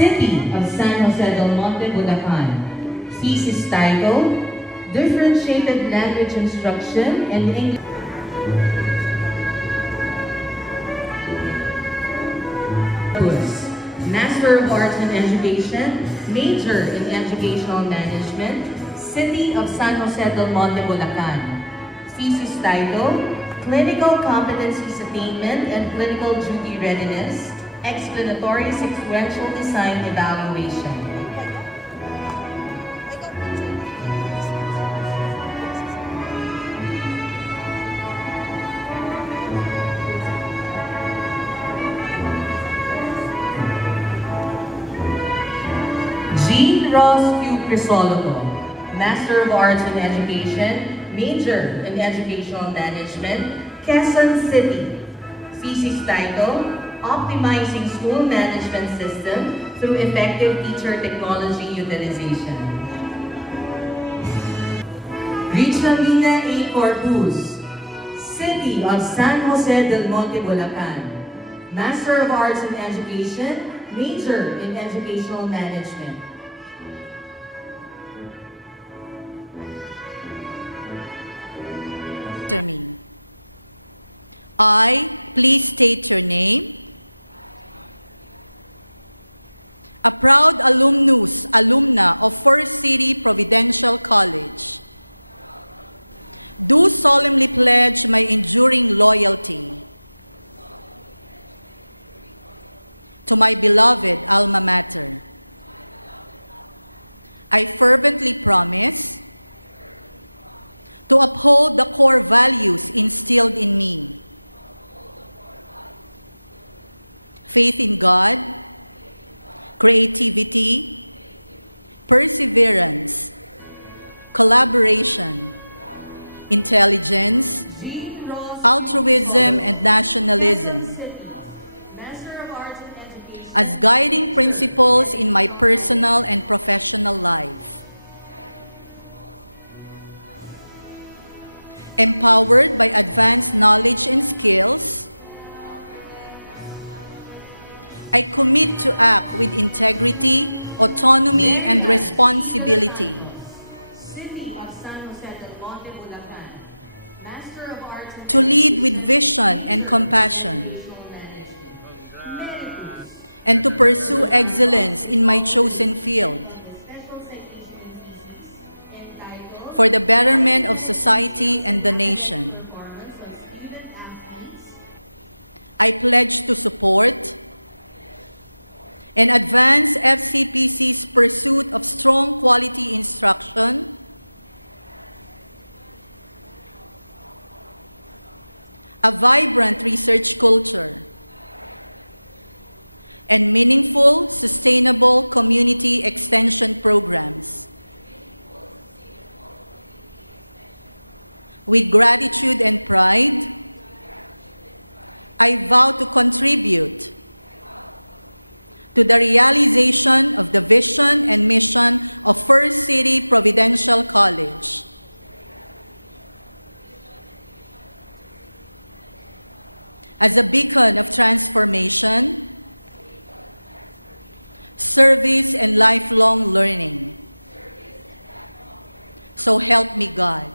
City of San Jose del Monte, Bulacan. Thesis title, Differentiated Language Instruction and English. Master of Arts in Education, major in Educational Management, City of San Jose del Monte, Bulacan. Thesis title, Clinical Competencies Attainment and Clinical Duty Readiness, Explanatory Sequential Design Evaluation. Jean Ross Q. Crisologo, Master of Arts in Education, major in Educational Management, Quezon City. Thesis title, Optimizing School Management System through Effective Teacher Technology Utilization. Richelina A. Corpus, City of San Jose del Monte, Bulacan. Master of Arts in Education, major in Educational Management. Me. I, please state your name. A proud alumna of First City Providential College. Do solemnly pledge my enduring loyalty to my beloved alma mater. I fervently promise to uphold the core values instilled in me: faith in God, creativity, perseverance, collaboration, intelligence, altruism, and nationalism as guiding principles in my personal and professional life. Empowered by advanced knowledge and skills, I commit to act with integrity, autonomy, and responsibility. To lead with vision and compassion, and to pursue excellence in my chosen field, for the betterment of society and the nation. I pledge to support and advance FCPC's pursuit of strong quality instruction, a vibrant research culture, and meaningful, sustainable community extension programs. With gratitude and pride, I vow to contribute to the realization of the vision and mission of First City Providential College. As a beacon of transformation, service, and lifelong learning. So help me God.